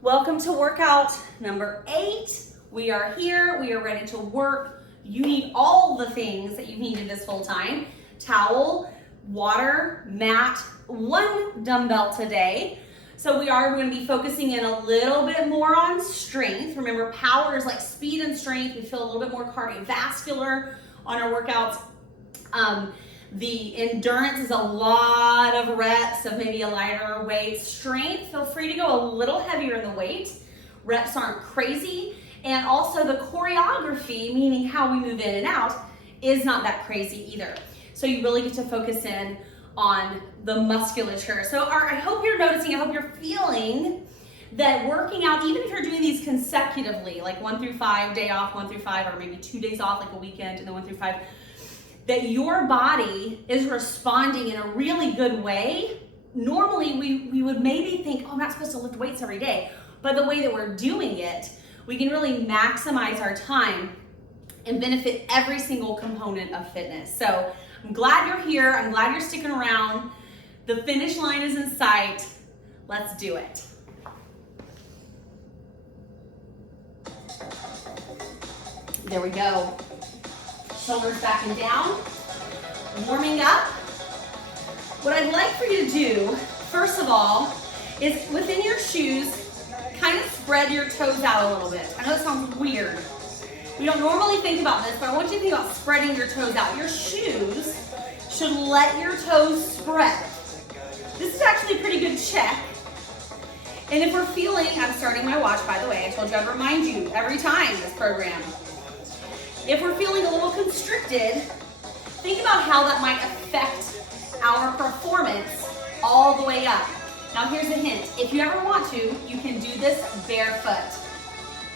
Welcome to workout number 8. We are here, we are ready to work. You need all the things that you've needed this whole time. Towel, water, mat, 1 dumbbell today. So we are going to be focusing in a little bit more on strength. Remember, power is like speed and strength. We feel a little bit more cardiovascular on our workouts. The endurance is a lot of reps of maybe a lighter weight. Strength, feel free to go a little heavier in the weight. Reps aren't crazy. And also the choreography, meaning how we move in and out, is not that crazy either. So you really get to focus in on the musculature. So I hope you're noticing, I hope you're feeling that working out, even if you're doing these consecutively, like 1 through 5, day off, 1 through 5, or maybe 2 days off, like a weekend, and then 1 through 5, that your body is responding in a really good way. Normally, we would maybe think, oh, I'm not supposed to lift weights every day. But the way that we're doing it, we can really maximize our time and benefit every single component of fitness. So I'm glad you're here. I'm glad you're sticking around. The finish line is in sight. Let's do it. There we go. Shoulders back and down. Warming up. What I'd like for you to do, first of all, is within your shoes, kind of spread your toes out a little bit. I know it sounds weird. We don't normally think about this, but I want you to think about spreading your toes out. Your shoes should let your toes spread. This is actually a pretty good check. And if we're feeling, I'm starting my watch, by the way. I told you I'd remind you every time this program. If we're feeling a little constricted, think about how that might affect our performance all the way up. Now here's a hint. If you ever want to, you can do this barefoot.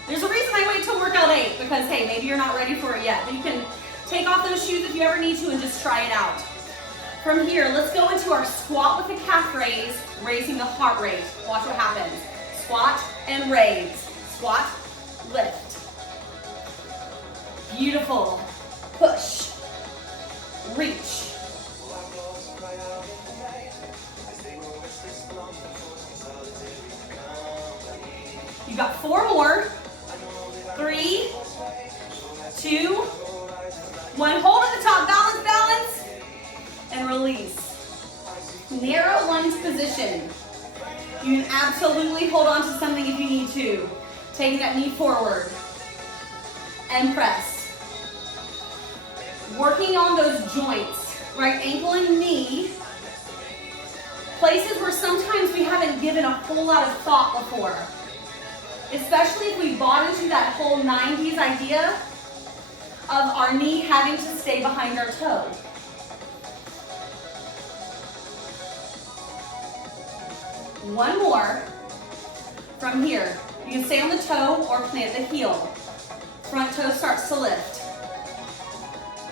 There's a reason I wait till workout 8, because hey, maybe you're not ready for it yet. But you can take off those shoes if you ever need to and just try it out. From here, let's go into our squat with a calf raise, raising the heart rate. Watch what happens. Squat and raise. Squat, lift. Beautiful. Push. Reach. You got 4 more. 3, 2, 1. Hold at the top. Balance, balance. And release. Narrow lunge position. You can absolutely hold on to something if you need to. Taking that knee forward. And press. Working on those joints, right ankle and knee, places where sometimes we haven't given a whole lot of thought before. Especially if we bought into that whole 90s idea of our knee having to stay behind our toe. One more from here. You can stay on the toe or plant the heel. Front toe starts to lift.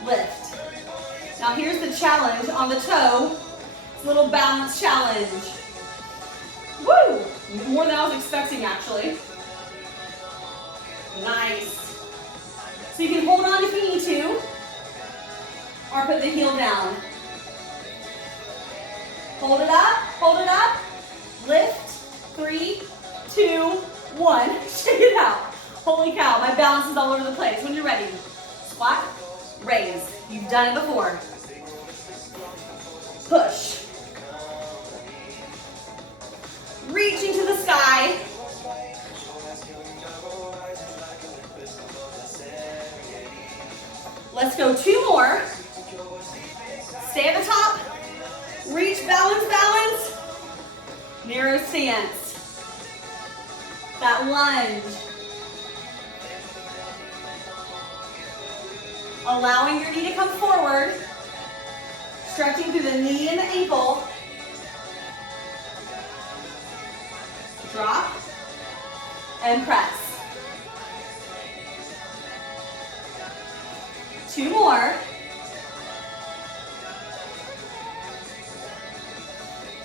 Lift. Now here's the challenge on the toe. It's a little balance challenge. Woo! More than I was expecting, actually. Nice. So you can hold on if you need to, or put the heel down. Hold it up, lift, 3, 2, 1. Shake it out. Holy cow, my balance is all over the place. When you're ready, squat, raise. You've done it before. Push. Reaching to the sky. Let's go 2 more. Stay at the top. Reach, balance, balance. Narrow stance. That lunge. Allowing your knee to come forward. Stretching through the knee and the ankle. Drop. And press. 2 more.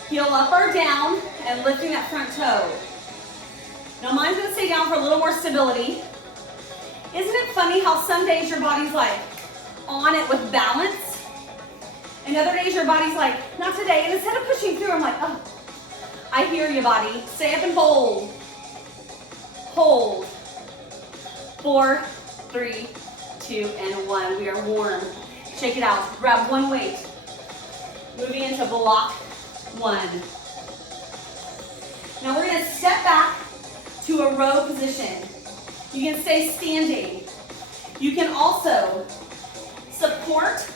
Heel up or down and lifting that front toe. Now mine's gonna stay down for a little more stability. Isn't it funny how some days your body's like on it with balance And other days your body's like, not today. And instead of pushing through, I'm like, oh, I hear you, body. Stay up and hold. Hold. 4, 3, 2, and 1. We are warm. Shake it out. Grab one weight. Moving into block 1. Now we're going to step back to a row position. You can stay standing. You can also support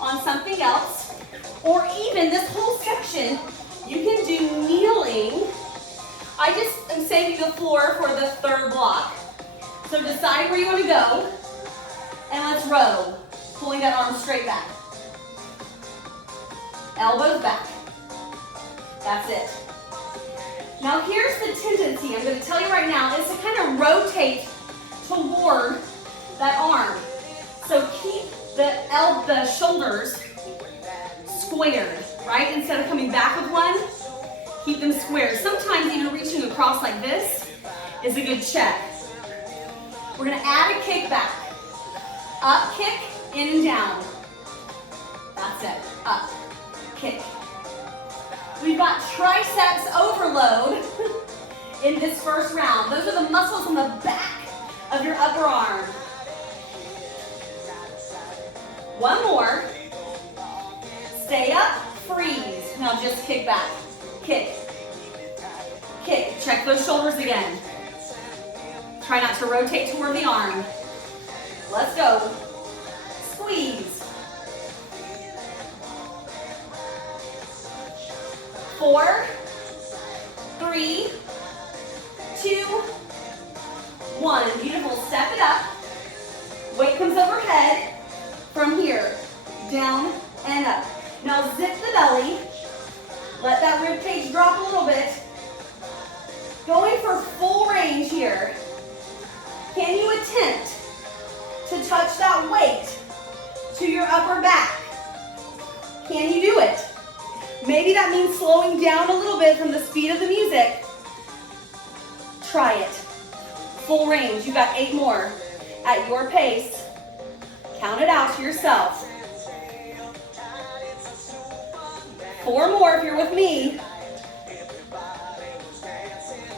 on something else, or even this whole section, you can do kneeling. I just am saving the floor for the third block. So decide where you want to go, and let's row. Pulling that arm straight back. Elbows back. That's it. Now here's the tendency, I'm going to tell you right now, is to kind of rotate toward that arm. So keep the shoulders squared, right? Instead of coming back with one, keep them squared. Sometimes even reaching across like this is a good check. We're going to add a kick back. Up, kick, in and down. That's it. Up, kick. We've got triceps overload in this first round. Those are the muscles on the back of your upper arm. One more. Stay up, freeze. Now just kick back. Kick. Kick. Check those shoulders again. Try not to rotate toward the arm. Let's go. Squeeze. 4, 3, 2, 1. Beautiful. Step it up. Weight comes overhead. From here, down and up. Now zip the belly. Let that rib cage drop a little bit. Going for full range here. Can you attempt to touch that weight to your upper back? Can you do it? Maybe that means slowing down a little bit from the speed of the music. Try it. Full range. You got 8 more at your pace. Count it out to yourself. 4 more if you're with me.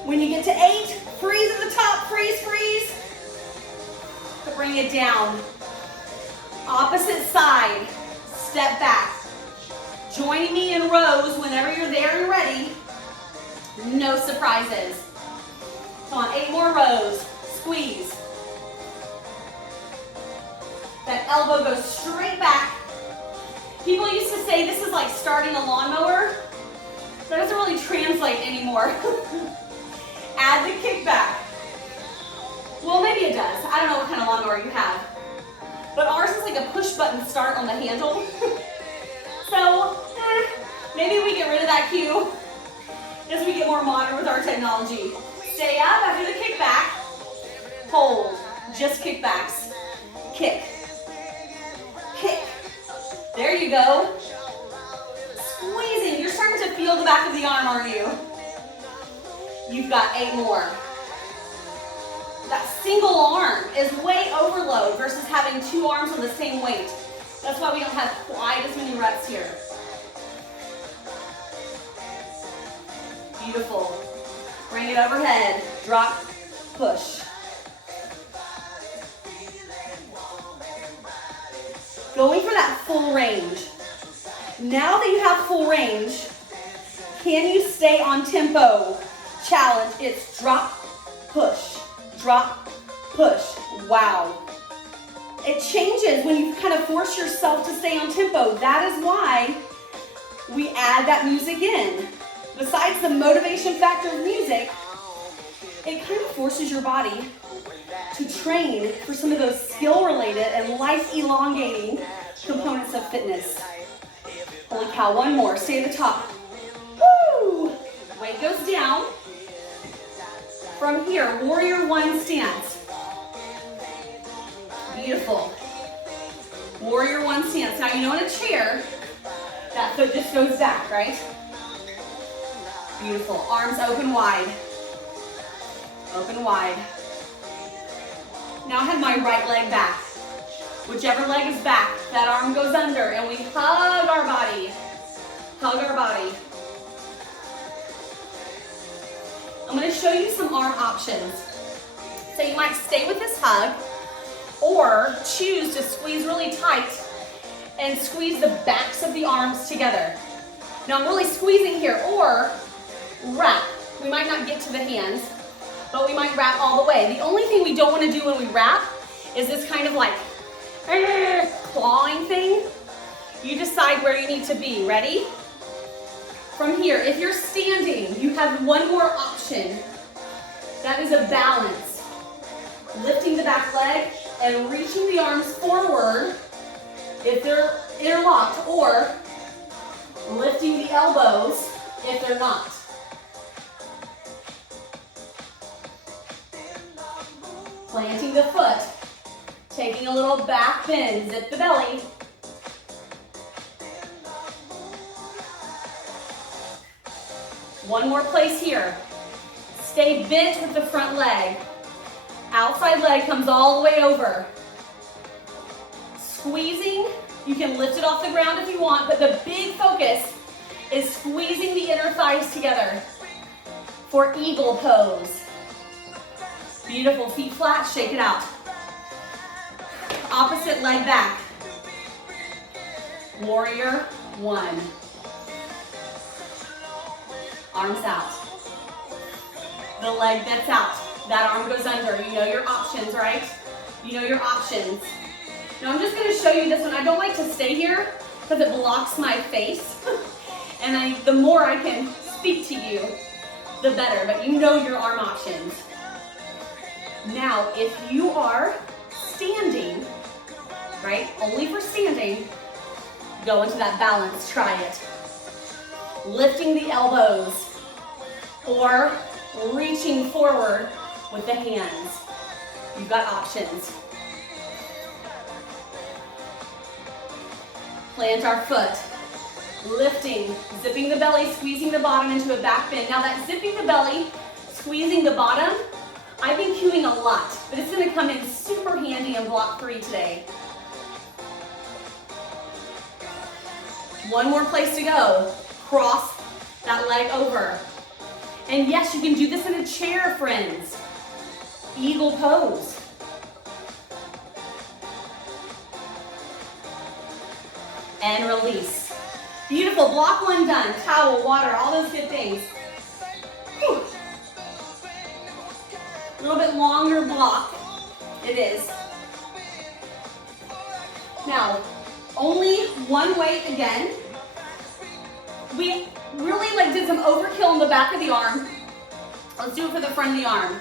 When you get to 8, freeze at the top. Freeze, freeze. Bring it down. Opposite side. Step back. Join me in rows whenever you're there and ready. No surprises. Come on, 8 more rows. Squeeze. That elbow goes straight back. People used to say this is like starting a lawnmower. That doesn't really translate anymore. Add the kick back. Well, maybe it does. I don't know what kind of lawnmower you have. But ours is like a push button start on the handle. So, maybe we get rid of that cue as we get more modern with our technology. Stay up after the kick back. Hold. Just kickbacks. Kick. Kick. There you go. Squeezing. You're starting to feel the back of the arm, aren't you? You've got 8 more. That single arm is way overload versus having 2 arms on the same weight. That's why we don't have quite as many reps here. Beautiful. Bring it overhead. Drop, push. Going for that full range. Now that you have full range, can you stay on tempo? Challenge. It's drop, push, drop, push. Wow. It changes when you kind of force yourself to stay on tempo. That is why we add that music in. Besides the motivation factor of music, it kind of forces your body to train for some of those skill-related and life-elongating components of fitness. Holy cow, 1 more. Stay at the top. Woo! Weight goes down. From here, warrior 1 stance. Beautiful. Warrior 1 stance. Now, you know in a chair, that foot just goes back, right? Beautiful. Arms open wide. Open wide. Now I have my right leg back. Whichever leg is back, that arm goes under, and we hug our body. Hug our body. I'm gonna show you some arm options. So you might stay with this hug, or choose to squeeze really tight and squeeze the backs of the arms together. Now I'm really squeezing here, or wrap. We might not get to the hands, but we might wrap all the way. The only thing we don't want to do when we wrap is this kind of like clawing thing. You decide where you need to be. Ready? From here, if you're standing, you have one more option. That is a balance. Lifting the back leg and reaching the arms forward if they're interlocked, or lifting the elbows if they're not. Planting the foot, taking a little back bend, zip the belly. One more place here. Stay bent with the front leg. Outside leg comes all the way over. Squeezing, you can lift it off the ground if you want, but the big focus is squeezing the inner thighs together for eagle pose. Beautiful, feet flat, shake it out. Opposite leg back. Warrior one. Arms out. The leg that's out. That arm goes under. You know your options, right? You know your options. Now I'm just going to show you this one. I don't like to stay here because it blocks my face. And the more I can speak to you, the better. But you know your arm options. Now, if you are standing, right, only for standing, go into that balance, try it. Lifting the elbows or reaching forward with the hands. You've got options. Plant our foot, lifting, zipping the belly, squeezing the bottom into a back bend. Now that zipping the belly, squeezing the bottom, I've been cueing a lot, but it's going to come in super handy in block 3 today. One more place to go. Cross that leg over. And yes, you can do this in a chair, friends. Eagle pose. And release. Beautiful, block 1 done. Towel, water, all those good things. Whew. A little bit longer block, it is. Now, only one weight again. We really did some overkill in the back of the arm. Let's do it for the front of the arm.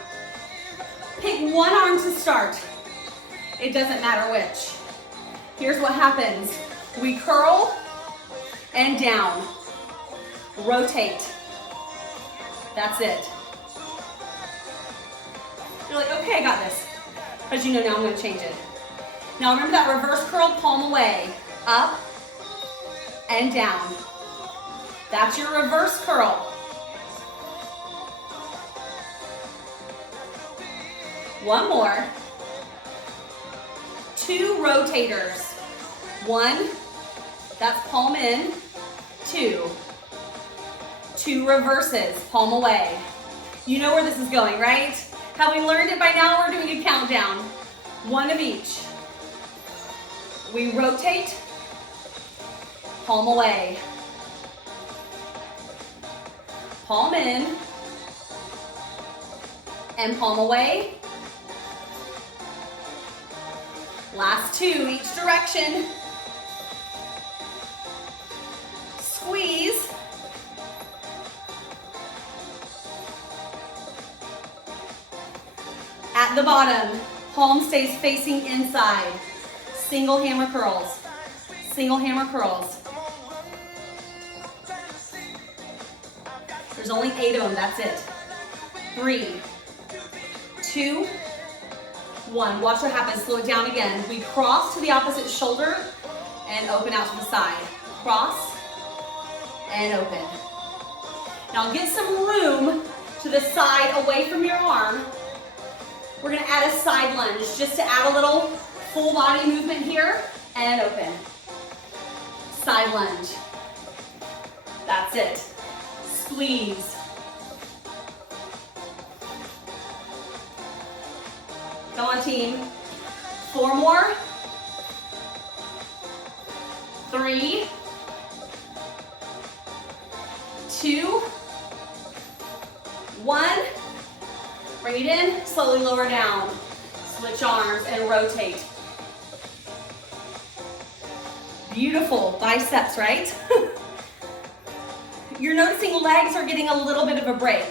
Pick one arm to start. It doesn't matter which. Here's what happens. We curl and down. Rotate. That's it. You're like, okay, I got this. But you know now I'm going to change it. Now remember that reverse curl, palm away. Up and down. That's your reverse curl. One more. 2 rotators. 1, that's palm in. 2. 2 reverses, palm away. You know where this is going, right? Having learned it by now, we're doing a countdown. 1 of each. We rotate, palm away. Palm in, and palm away. Last 2, each direction. Squeeze. At the bottom, palm stays facing inside. Single hammer curls. Single hammer curls. There's only 8 of them, that's it. 3, 2, 1. Watch what happens, slow it down again. We cross to the opposite shoulder and open out to the side. Cross and open. Now get some room to the side away from your arm. We're gonna add a side lunge just to add a little Full body movement here and open. Side lunge. That's it. Squeeze. Come on, team. 4 more. 3, 2, 1. Bring it in, slowly lower down. Switch arms and rotate. Beautiful biceps, right? You're noticing legs are getting a little bit of a break.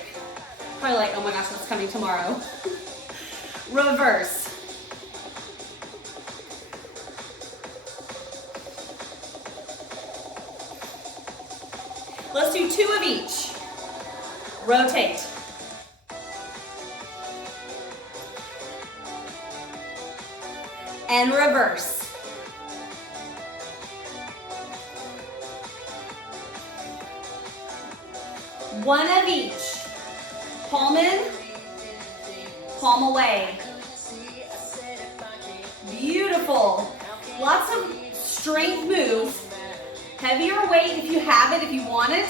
Probably like, oh my gosh, that's coming tomorrow. Reverse. Let's do 2 of each. Rotate. And reverse. One of each. Palm in, palm away. Beautiful. Lots of strength moves. Heavier weight if you have it, if you want it.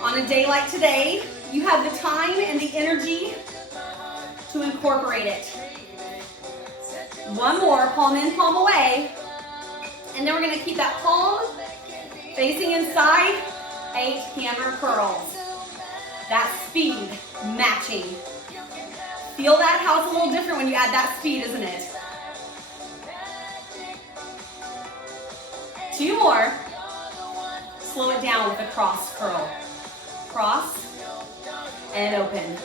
On a day like today, you have the time and the energy to incorporate it. One more, palm in, palm away. And then we're gonna keep that palm facing inside, 8 hammer curls. That speed matching. Feel that how it's a little different when you add that speed, isn't it? 2 more. Slow it down with a cross curl. Cross and open.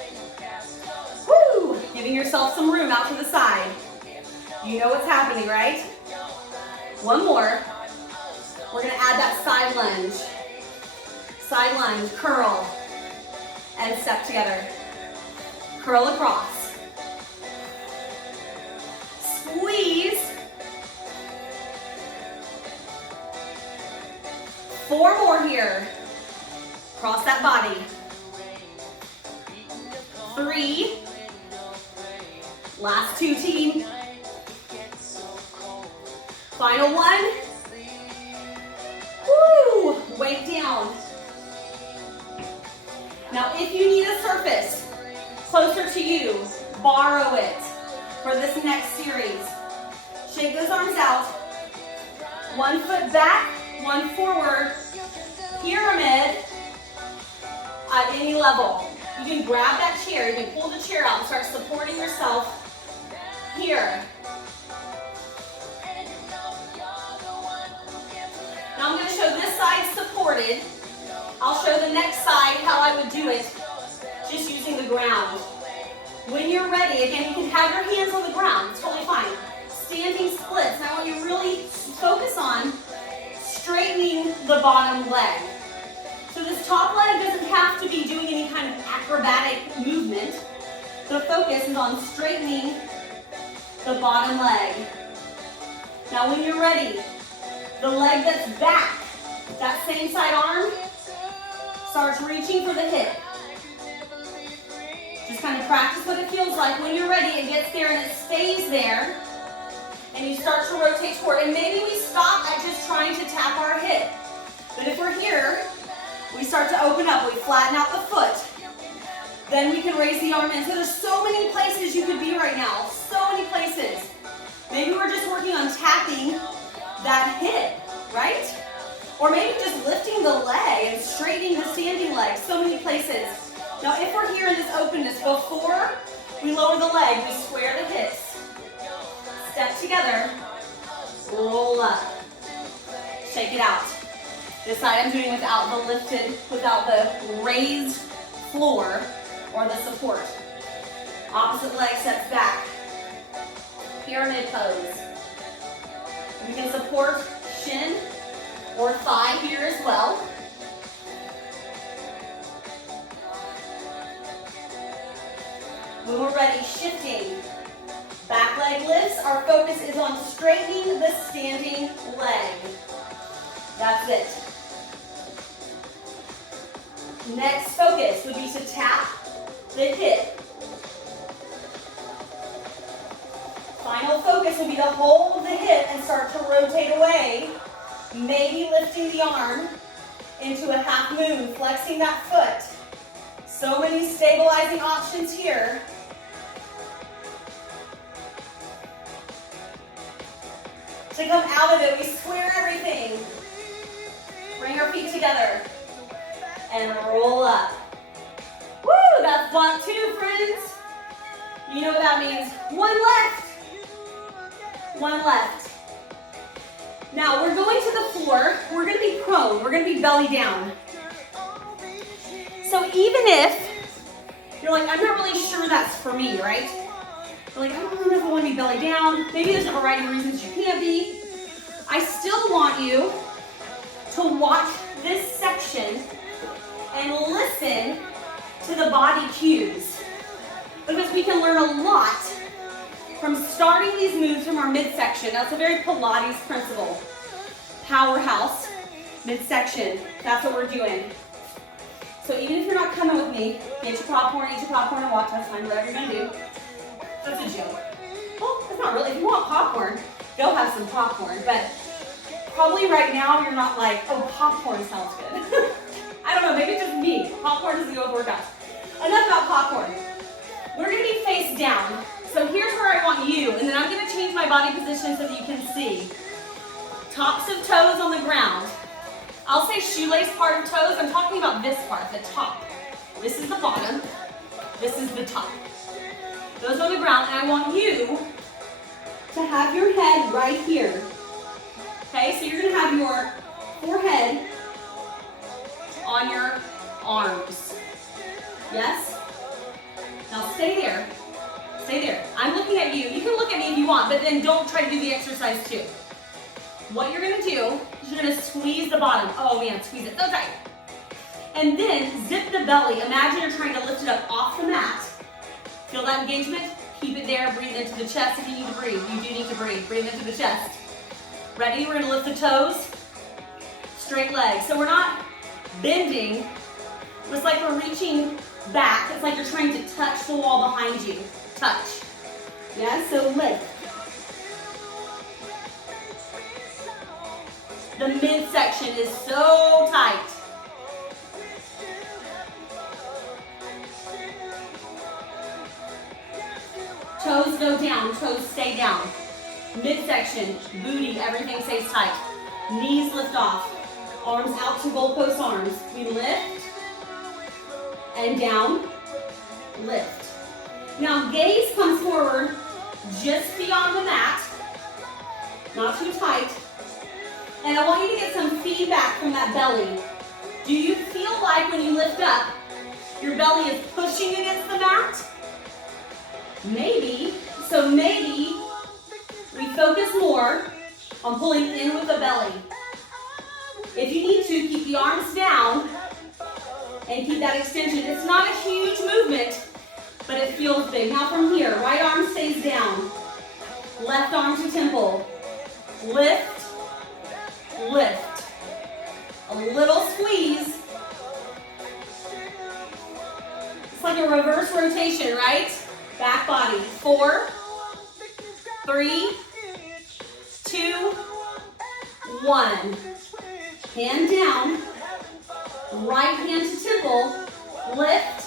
Woo! Giving yourself some room out to the side. You know what's happening, right? 1 more. We're gonna add that side lunge. Side lunge, curl, and step together. Curl across. Squeeze. 4 more here. Cross that body. 3. Last 2, team. Final 1. Woo! Weight down. Now, if you need a surface closer to you, borrow it for this next series. Shake those arms out. 1 foot back, 1 forward. Pyramid at any level. You can grab that chair, you can pull the chair out and start supporting yourself here. Now I'm going to show this side supported. I'll show the next side how I would do it, just using the ground. When you're ready, again, you can have your hands on the ground, it's totally fine. Standing splits, I want you to really focus on straightening the bottom leg. So this top leg doesn't have to be doing any kind of acrobatic movement. The focus is on straightening the bottom leg. Now when you're ready, the leg that's back, that same side arm, starts reaching for the hip. Just kind of practice what it feels like. When you're ready, it gets there and it stays there. And you start to rotate toward. And maybe we stop at just trying to tap our hip. But if we're here, we start to open up. We flatten out the foot. Then we can raise the arm in. So there's so many places you could be right now. So many places. Maybe we're just working on tapping that hip, right? Or maybe just lifting the leg and straightening the standing leg. So many places. Now if we're here in this openness, before we lower the leg, we square the hips. Step together, roll up, shake it out. This side I'm doing without the lifted, without the raised floor or the support. Opposite leg steps back. Pyramid pose. You can support shin or thigh here as well. When we're ready, shifting. Back leg lifts. Our focus is on straightening the standing leg. That's it. Next focus would be to tap the hip. Final focus will be to hold the hip and start to rotate away. Maybe lifting the arm into a half moon, flexing that foot. So many stabilizing options here. To come out of it, we square everything. Bring our feet together and roll up. Woo, that's block 2, friends. You know what that means. One left. One left. Now we're going to the floor. We're going to be prone. We're going to be belly down. So even if you're like, I'm not really sure that's for me, right? You're like, I don't know if I want to be belly down. Maybe there's a variety of reasons you can't be. I still want you to watch this section and listen to the body cues, because we can learn a lot from starting these moves from our midsection. That's a very Pilates principle. Powerhouse, midsection. That's what we're doing. So even if you're not coming with me, get your popcorn, eat your popcorn, and watch. That's fine, whatever you're gonna do. That's a joke. Well, that's not really. If you want popcorn, go have some popcorn. But probably right now you're not like, oh, popcorn sounds good. I don't know, maybe it's just me. Popcorn doesn't go with workouts. Enough about popcorn. We're gonna be face down. So here's where I want you, and then I'm gonna change my body position so that you can see. Tops of toes on the ground. I'll say shoelace part of toes. I'm talking about this part, the top. This is the bottom. This is the top. Those on the ground, and I want you to have your head right here. Okay, so you're gonna have your forehead on your arms. Yes? Now stay there. Stay there. I'm looking at you. You can look at me if you want, but then don't try to do the exercise too. What you're gonna do is you're gonna squeeze the bottom. Oh man, squeeze it so tight. And then zip the belly. Imagine you're trying to lift it up off the mat. Feel that engagement? Keep it there. Breathe into the chest if you need to breathe. You do need to breathe. Breathe into the chest. Ready? We're gonna lift the toes. Straight legs. So we're not bending. It's like we're reaching back. It's like you're trying to touch the wall behind you. Touch. Yeah, so lift. The midsection is so tight. Toes go down, toes stay down. Midsection, booty, everything stays tight. Knees lift off. Arms out to goalpost arms. We lift and down, lift. Now gaze comes forward just beyond the mat, not too tight. And I want you to get some feedback from that belly. Do you feel like when you lift up, your belly is pushing against the mat? Maybe. So maybe we focus more on pulling in with the belly. If you need to, keep the arms down and keep that extension. It's not a huge movement, but it feels big. Now from here, right arm stays down. Left arm to temple. Lift. Lift. A little squeeze. It's like a reverse rotation, right? Back body. 4, 3, 2, 1. Hand down. Right hand to temple. Lift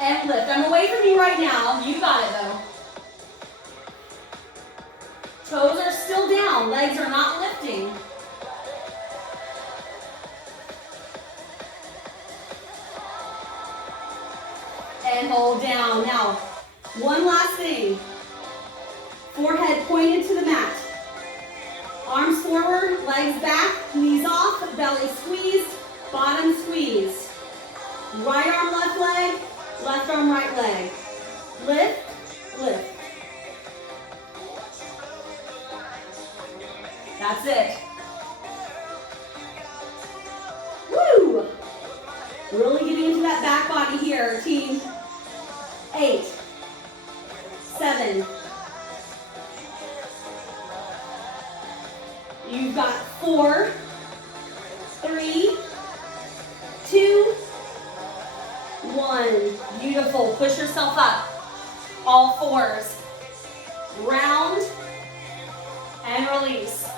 and lift. I'm away from you right now. You got it though. Toes are still down. Legs are not lifting. And hold down. Now, one last thing. Forehead pointed to the mat. Arms forward, legs back, knees off, belly squeezed, bottom squeeze. Right arm, left leg, left arm, right leg. Lift, lift. That's it. Woo! Really getting into that back body here, team. 8, 7. You've got 4, 3, 2, 1. Beautiful. Push yourself up. All fours. round, and release.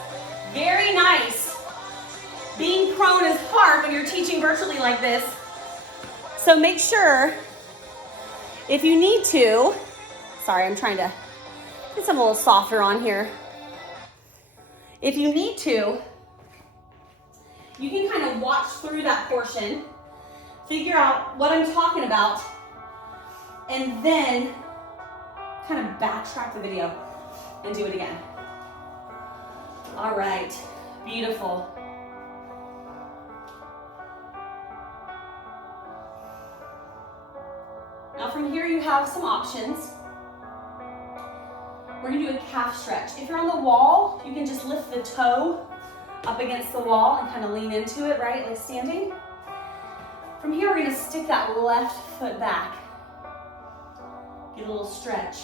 Very nice. Being prone is hard when you're teaching virtually like this. So make sure, if you need to, sorry, I'm trying to get some a little softer on here. If you need to, you can kind of watch through that portion, figure out what I'm talking about, and then kind of backtrack the video and do it again. All right, beautiful. Now from here you have some options. We're gonna do a calf stretch. If you're on the wall, you can just lift the toe up against the wall and kind of lean into it, right, like standing. From here, we're gonna stick that left foot back. Get a little stretch.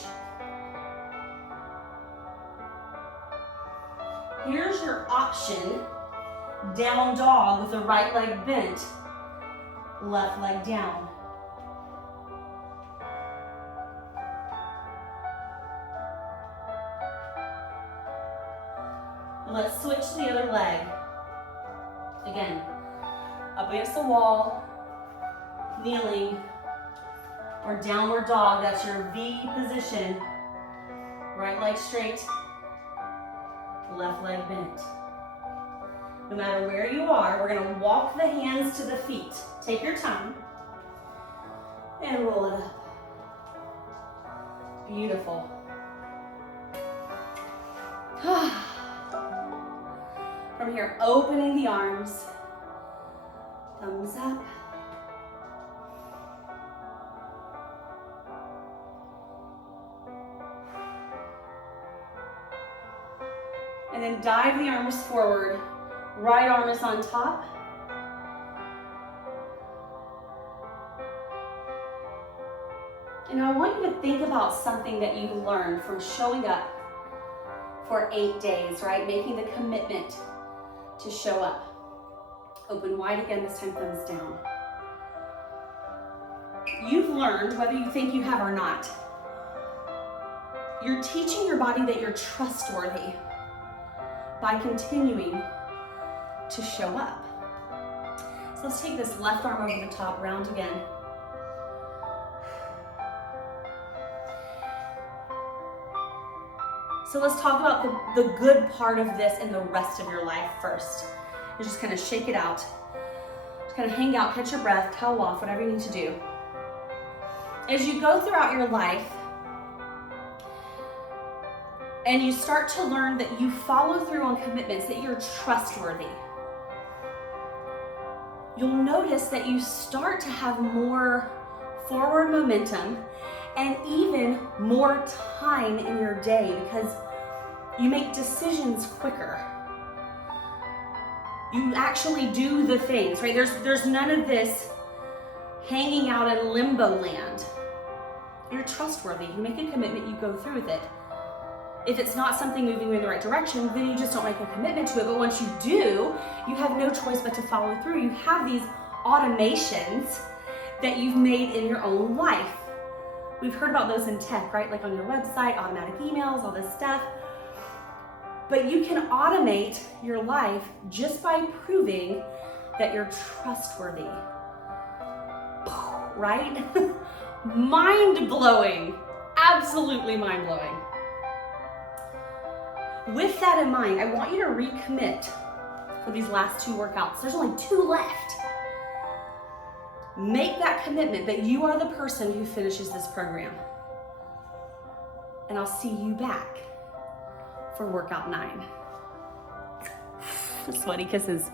Here's your option, down dog with the right leg bent, left leg down. Let's switch to the other leg. Again, up against the wall, kneeling, or downward dog. That's your V position. Right leg straight, left leg bent. No matter where you are, we're gonna walk the hands to the feet. Take your time and roll it up. Beautiful. From here, opening the arms, thumbs up. And then dive the arms forward. Right arm is on top. And I want you to think about something that you learned from showing up for 8 days, right? Making the commitment to show up. Open wide again, this time thumbs down. You've learned, whether you think you have or not, you're teaching your body that you're trustworthy by continuing to show up. So let's take this left arm over the top, round again. So let's talk about the good part of this in the rest of your life first. You just kind of shake it out. Just kind of hang out, catch your breath, towel off, whatever you need to do. As you go throughout your life, and you start to learn that you follow through on commitments, that you're trustworthy, you'll notice that you start to have more forward momentum and even more time in your day because you make decisions quicker. You actually do the things, right? There's none of this hanging out in limbo land. You're trustworthy. You make a commitment, you go through with it. If it's not something moving you in the right direction, then you just don't make a commitment to it. But once you do, you have no choice but to follow through. You have these automations that you've made in your own life. We've heard about those in tech, right? Like on your website, automatic emails, all this stuff. But you can automate your life just by proving that you're trustworthy, right? Mind-blowing, absolutely mind-blowing. With that in mind, I want you to recommit for these last 2 workouts. There's only 2 left. Make that commitment that you are the person who finishes this program. And I'll see you back for workout 9. Sweaty kisses.